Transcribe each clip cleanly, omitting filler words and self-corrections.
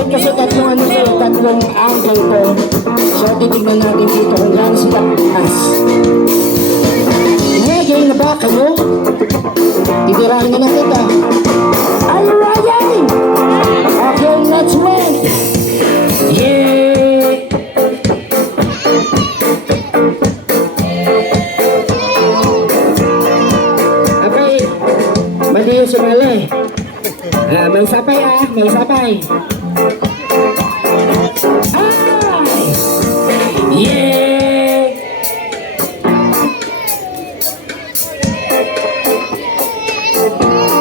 natin kasi tatlong ano to, tatlong angle to. So titignan natin dito kung gaano sila taas. Ready na ba kayo? Titirahin na kita. Are you ready? Okay, let's win! Yeah! Okay, mali yung sumali. May sapay may sapay. Ay! Yeah!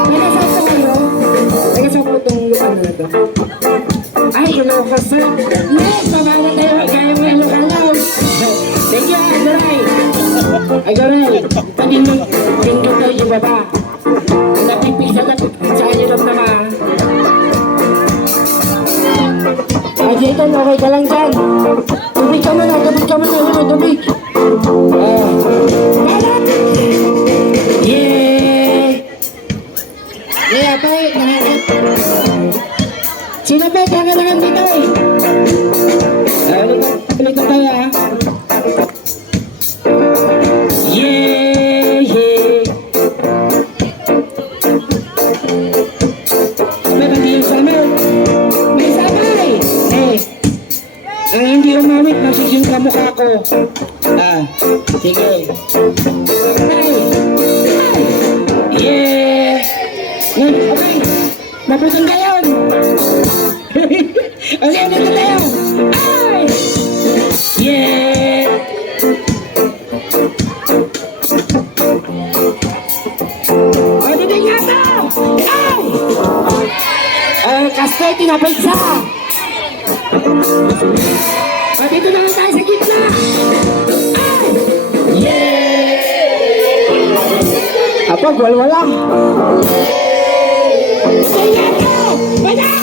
Nagasapo kayo? Nagasapo itong ano na to? Ay, Ilocos na. Yes, pamana tayo. Kaya mo yung lokalaw. Thank you, Agoray. Agoray, pagin mo, tingko tayo yung baba. Napipisa na sa inyo lang naman. Jason, okay ka lang dyan. Tubig ka muna, tubig ka muna. Tubig. Yeah! Yeah, tayo. Sino ba? Kaya dito eh. Ulit na tayo ah. Yeah, yeah. May pati yung summer. May sabay. Ang hindi umawit, magiging kamukha ko. Sige. Hey! Yeah! Okay, maputing ka yun. Okay, dito tayo. Ay! Yeah! O, dito nga to! Ay! Kaste, tinapagsa! O, dito naman tayo sa gitna! Ay! Yeah! Apag, walwala! Dito nga to! Bada!